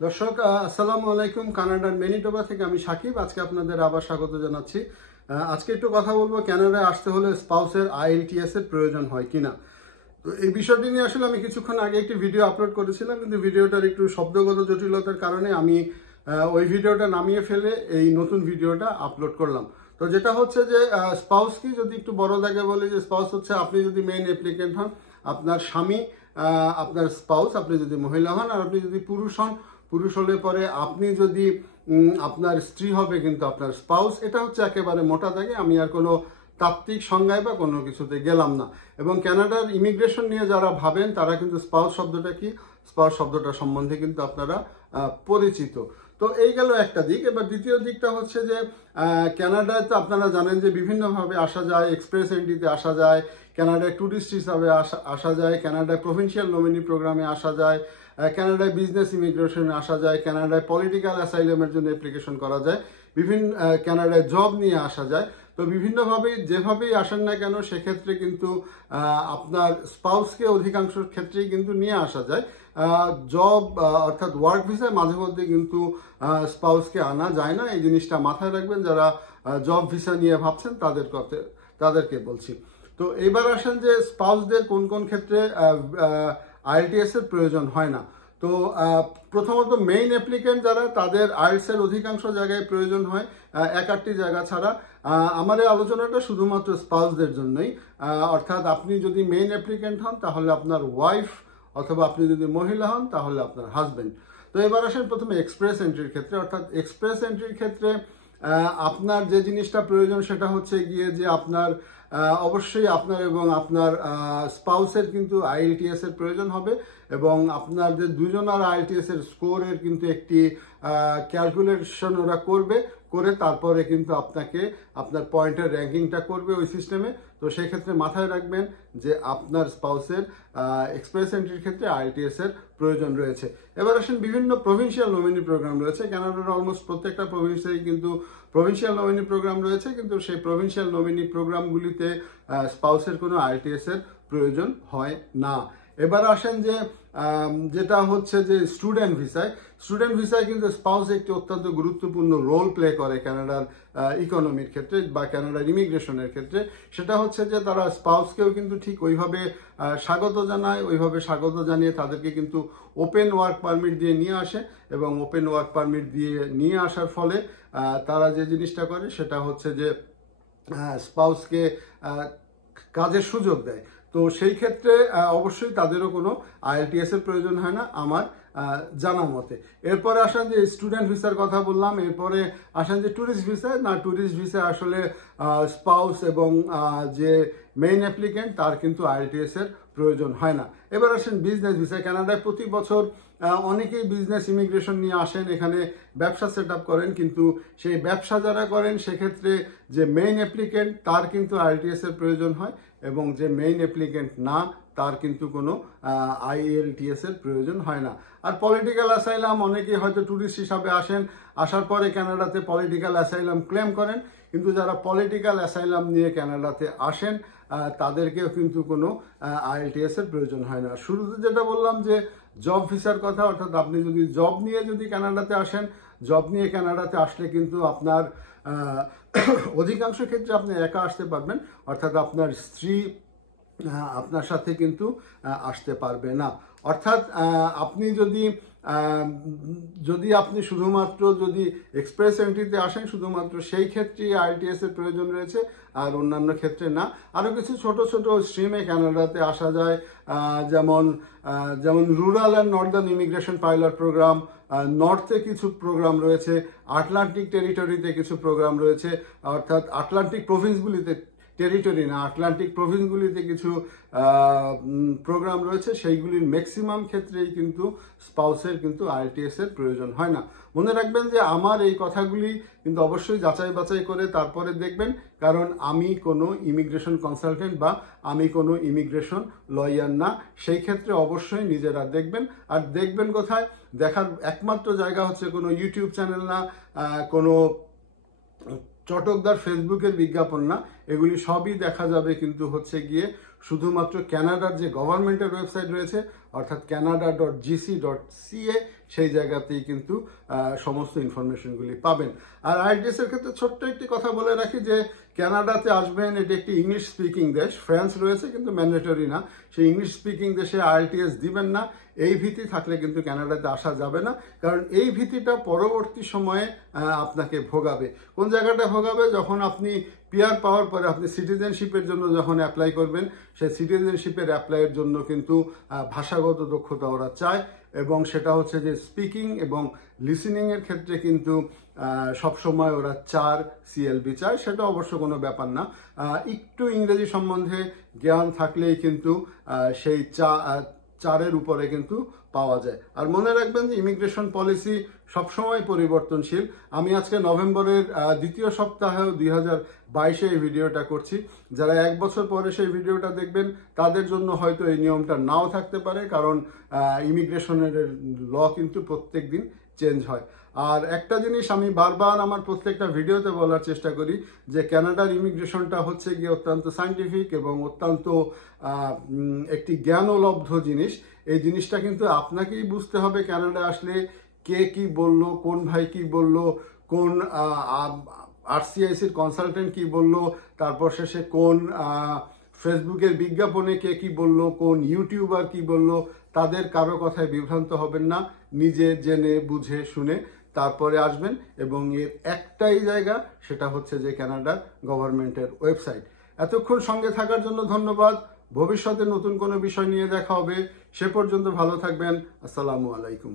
দর্শক আসসালামু আলাইকুম। কানাডার ম্যানিটোবা থেকে আমি সাকিব আজকে আপনাদের আবার স্বাগত জানাচ্ছি। আজকে একটু কথা বলবো কানাডায় আসতে হলে স্পাউসের আইএলটিএস এর প্রয়োজন হয় কিনা। তো এই বিষয়টি নিয়ে আসলে আমি কিছুক্ষণ আগে একটি ভিডিও আপলোড করেছিলাম, কিন্তু ভিডিওটার একটু শব্দগত জটিলতার কারণে আমি ওই ভিডিওটা নামিয়ে ফেলে এই নতুন ভিডিওটা আপলোড করলাম। তো যেটা হচ্ছে যে স্পাউস কি, যদি একটু বড় দাগে বলি যে স্পাউস হচ্ছে আপনি যদি মেইন অ্যাপ্লিকেন্ট হন, আপনার স্বামী, আপনার স্পাউস, আপনি যদি মহিলা হন, আর আপনি যদি পুরুষ হন, পুরুষ হলে পরে আপনি যদি আপনার স্ত্রী হবে কিন্তু আপনার স্পাউস। এটা হচ্ছে একেবারে মোটা দাগে, আমি আর কোনো তাত্ত্বিক সংজ্ঞায় বা কোনো কিছুতে গেলাম না। এবং কানাডার ইমিগ্রেশন নিয়ে যারা ভাবেন তারা কিন্তু স্পাউস শব্দটা কি, স্পাউস শব্দটা সম্বন্ধে কিন্তু আপনারা পরিচিত। তো এই গেল একটা দিক। এবার দ্বিতীয় দিকটা হচ্ছে যে কানাডায় তো আপনারা জানেন যে বিভিন্নভাবে আসা যায়, এক্সপ্রেস এন্ট্রিতে আসা যায়, কানাডায় ট্যুরিস্ট হিসাবে আসা যায়, কানাডায় প্রভিন্সিয়াল নমিনি প্রোগ্রামে আসা যায়, কানাডায় বিজনেস ইমিগ্রেশনে আসা যায়, কানাডায় পলিটিক্যাল অ্যাসাইলামের জন্য অ্যাপ্লিকেশন করা যায়, বিভিন্ন কানাডায় জব নিয়ে আসা যায়। তো বিভিন্নভাবে যেভাবেই আসেন না কেন সেক্ষেত্রে কিন্তু আপনার স্পাউসকে অধিকাংশ ক্ষেত্রেই কিন্তু নিয়ে আসা যায়। জব অর্থাৎ ওয়ার্ক ভিসায় মাঝে মধ্যে কিন্তু স্পাউসকে আনা যায় না। এই জিনিসটা মাথায় রাখবেন, যারা জব ভিসা নিয়ে ভাবছেন তাদেরকে বলছি। তো এবার আসেন যে স্পাউসদের কোন কোন ক্ষেত্রে আইএলটিএস এর প্রয়োজন হয় না। তো প্রথমত মেইন অ্যাপ্লিকেন্ট যারা, তাদের আইএলটিএস এর অধিকাংশ জায়গায় প্রয়োজন হয়, এক আধটি জায়গা ছাড়া। আমার এই আলোচনাটা শুধুমাত্র স্পাউসদের জন্যই, অর্থাৎ আপনি যদি মেইন অ্যাপ্লিকেন্ট হন তাহলে আপনার ওয়াইফ, অথবা আপনি যদি মহিলা হন তাহলে আপনার হাজবেন্ড। তো এবার আসেন প্রথমে এক্সপ্রেস এন্ট্রির ক্ষেত্রে। অর্থাৎ এক্সপ্রেস এন্ট্রির ক্ষেত্রে আপনার যে জিনিসটা প্রয়োজন সেটা হচ্ছে গিয়ে যে আপনার অবশ্যই আপনার এবং আপনার স্পাউসের কিন্তু আইএলটিএস এর প্রয়োজন হবে, এবং আপনাদের দুজনের আইএলটিএস এর স্কোরের কিন্তু একটি ক্যালকুলেশন ওরা করে তারপরে কিন্তু আপনাকে আপনার পয়েন্টের র্যাঙ্কিংটা করবে ওই সিস্টেমে। তো সেই ক্ষেত্রে মাথায় রাখবেন যে আপনার স্পাউসের এক্সপ্রেস এন্ট্রির ক্ষেত্রে আইএলটিএস এর প্রয়োজন রয়েছে। এবার আসেন বিভিন্ন প্রভিন্সিয়াল নমিনি প্রোগ্রাম রয়েছে। কানাডার অলমোস্ট প্রত্যেকটা প্রভিন্সেই কিন্তু প্রভিন্সিয়াল নমিনি প্রোগ্রাম রয়েছে, কিন্তু সেই প্রভিন্সিয়াল নমিনি প্রোগ্রামগুলিতে স্পাউসের কোনো আইএলটিএস এর প্রয়োজন হয় না। এবার আসেন যে যেটা হচ্ছে যে স্টুডেন্ট ভিসায় কিন্তু স্পাউস একটি অত্যন্ত গুরুত্বপূর্ণ রোল প্লে করে কানাডার ইকোনমির ক্ষেত্রে বা কানাডার ইমিগ্রেশনের ক্ষেত্রে। সেটা হচ্ছে যে তারা স্পাউসকেও কিন্তু ঠিক ওইভাবে স্বাগত জানিয়ে তাদেরকে কিন্তু ওপেন ওয়ার্ক পারমিট দিয়ে নিয়ে আসে, এবং ওপেন ওয়ার্ক পারমিট দিয়ে নিয়ে আসার ফলে তারা যে জিনিসটা করে সেটা হচ্ছে যে স্পাউসকে কাজের সুযোগ দেয়। তো সেই ক্ষেত্রে অবশ্যই তাদেরও কোনো আইএলটিএস এর প্রয়োজন হয় না আমার জানা মতে। এরপরে আসেন যে স্টুডেন্ট ভিসার কথা বললাম, এরপরে আসেন যে ট্যুরিস্ট ভিসা। না, ট্যুরিস্ট ভিসা আসলে স্পাউস এবং যে মেইন অ্যাপ্লিকেন্ট তার কিন্তু আইএলটিএস এর প্রয়োজন হয় না। এবার আসেন বিজনেস ভিসা। কানাডায় প্রতি বছর অনেকেই বিজনেস ইমিগ্রেশন নিয়ে আসেন, এখানে ব্যবসা সেট আপ করেন, কিন্তু সেই ব্যবসা যারা করেন সেক্ষেত্রে যে মেইন অ্যাপ্লিকেন্ট তার কিন্তু আইএলটিএস এর প্রয়োজন হয়, এবং যে মেইন অ্যাপ্লিকেন্ট না তার কিন্তু কোনো আইএলটিএস এর প্রয়োজন হয় না। আর পলিটিক্যাল অ্যাসাইলাম, অনেকেই হয়তো ট্যুরিস্ট হিসাবে আসার পরে কানাডাতে পলিটিক্যাল অ্যাসাইলাম ক্লেম করেন, কিন্তু যারা পলিটিক্যাল অ্যাসাইলাম নিয়ে কানাডাতে আসেন তাদেরকেও কিন্তু কোনো আইএলটিএস এর প্রয়োজন হয় না। শুরুতে যেটা বললাম যে জব ভিসার কথা, অর্থাৎ আপনি যদি জব নিয়ে কানাডাতে আসেন, জব নিয়ে কানাডাতে আসলে কিন্তু আপনার অধিকাংশ ক্ষেত্রে আপনি একা আসতে পারবেন, অর্থাৎ আপনার স্ত্রী আপনার সাথে কিন্তু আসতে পারবে না। অর্থাৎ আপনি যদি আপনি শুধুমাত্র যদি এক্সপ্রেস এন্ট্রিতে আসেন, শুধুমাত্র সেই ক্ষেত্রে আইএলটিএস এর প্রয়োজন রয়েছে, আর অন্যান্য ক্ষেত্রে না। আরও কিছু ছোট ছোট স্ট্রিমে কানাডাতে আসা যায়, যেমন rural and northern immigration pilot program, নর্থে কিছু প্রোগ্রাম রয়েছে, আটলান্টিক টেরিটরিতে কিছু প্রোগ্রাম রয়েছে, অর্থাৎ আটলান্টিক প্রভিন্সগুলিতে, টেরিটরি না, আটলান্টিক প্রভিন্সগুলিতে কিছু প্রোগ্রাম রয়েছে। সেইগুলির ম্যাক্সিমাম ক্ষেত্রেই কিন্তু স্পাউসের কিন্তু আইএলটিএস এর প্রয়োজন হয় না। মনে রাখবেন যে আমার এই কথাগুলি কিন্তু অবশ্যই যাচাই বাছাই করে তারপরে দেখবেন, কারণ আমি কোনো ইমিগ্রেশন কনসালটেন্ট বা আমি কোনো ইমিগ্রেশন লয়ার না। সেই ক্ষেত্রে অবশ্যই নিজেরা দেখবেন। আর দেখবেন কোথায়? দেখার একমাত্র জায়গা হচ্ছে কোনো ইউটিউব চ্যানেল না, কোনো চটকদার ফেসবুকের বিজ্ঞাপন না, এগুলি সবই দেখা যাবে কিন্তু হচ্ছে গিয়ে শুধুমাত্র কানাডার যে গভর্নমেন্টের ওয়েবসাইট রয়েছে অর্থাৎ canada.gc.ca সেই জায়গাতেই কিন্তু সমস্ত ইনফরমেশনগুলি পাবেন। আর আইএলটিএস এর ক্ষেত্রে ছোট্ট একটি কথা বলে রাখি যে কানাডাতে আসবেন, এটি একটি ইংলিশ স্পিকিং দেশ, ফ্রান্স রয়েছে কিন্তু ম্যান্ডেটরি না, সেই ইংলিশ স্পিকিং দেশে আইএলটিএস দিবেন না এই ভীতি থাকলে কিন্তু কানাডাতে আসা যাবে না, কারণ এই ভীতিটা পরবর্তী সময়ে আপনাকে ভোগাবে। কোন জায়গাটা ভোগাবে? যখন আপনি পিআর পাওয়ার পরে আপনি সিটিজেনশিপের জন্য যখন অ্যাপ্লাই করবেন, সেই সিটিজেনশিপের অ্যাপ্লাইয়ের জন্য কিন্তু ভাষাগত দক্ষতা ওরা চায়, এবং সেটা হচ্ছে যে স্পিকিং এবং লিসেনিং এর ক্ষেত্রে কিন্তু সবসময় ওরা 4 CLB চায়। সেটা অবশ্য কোনো ব্যাপার না, একটু ইংরেজি সম্বন্ধে জ্ঞান থাকলেই কিন্তু সেই 4-এর উপরে কিন্তু পাওয়া যায়। আর মনে রাখবেন যে ইমিগ্রেশন পলিসি সবসময় পরিবর্তনশীল। আমি আজকে নভেম্বরের দ্বিতীয় সপ্তাহেও 2022-এ এই ভিডিওটা করছি। যারা 1 বছর পরে সেই ভিডিওটা দেখবেন তাদের জন্য হয়তো এই নিয়মটা নাও থাকতে পারে, কারণ ইমিগ্রেশনের ল কিন্তু প্রত্যেক দিন চেঞ্জ হয়। আর একটা জিনিস আমি বারবার আমার প্রত্যেকটা ভিডিওতে বলার চেষ্টা করি যে কানাডার ইমিগ্রেশনটা হচ্ছে গিয়ে অত্যন্ত সায়েন্টিফিক এবং অত্যন্ত একটি জ্ঞানলব্ধ জিনিস। এই জিনিসটা কিন্তু আপনাকেই বুঝতে হবে কানাডা আসলে কে কি বলল, কোন ভাই কি বলল, কোন আরসিআইসির কনসালটেন্ট কি বলল, তারপর শেষে কোন ফেসবুকের বিজ্ঞাপনে কে কি বলল, কোন ইউটিউবার কি বলল, তাদের কারো কথায় বিভ্রান্ত হবেন না। নিজে জেনে বুঝে শুনে তারপরে আসবেন, এবং এর একটাই জায়গা, সেটা হচ্ছে যে কানাডা গভর্নমেন্টের ওয়েবসাইট। এতক্ষণ সঙ্গে থাকার জন্য ধন্যবাদ। ভবিষ্যতে নতুন কোনো বিষয় নিয়ে দেখা হবে। সে পর্যন্ত ভালো থাকবেন। আসসালামু আলাইকুম।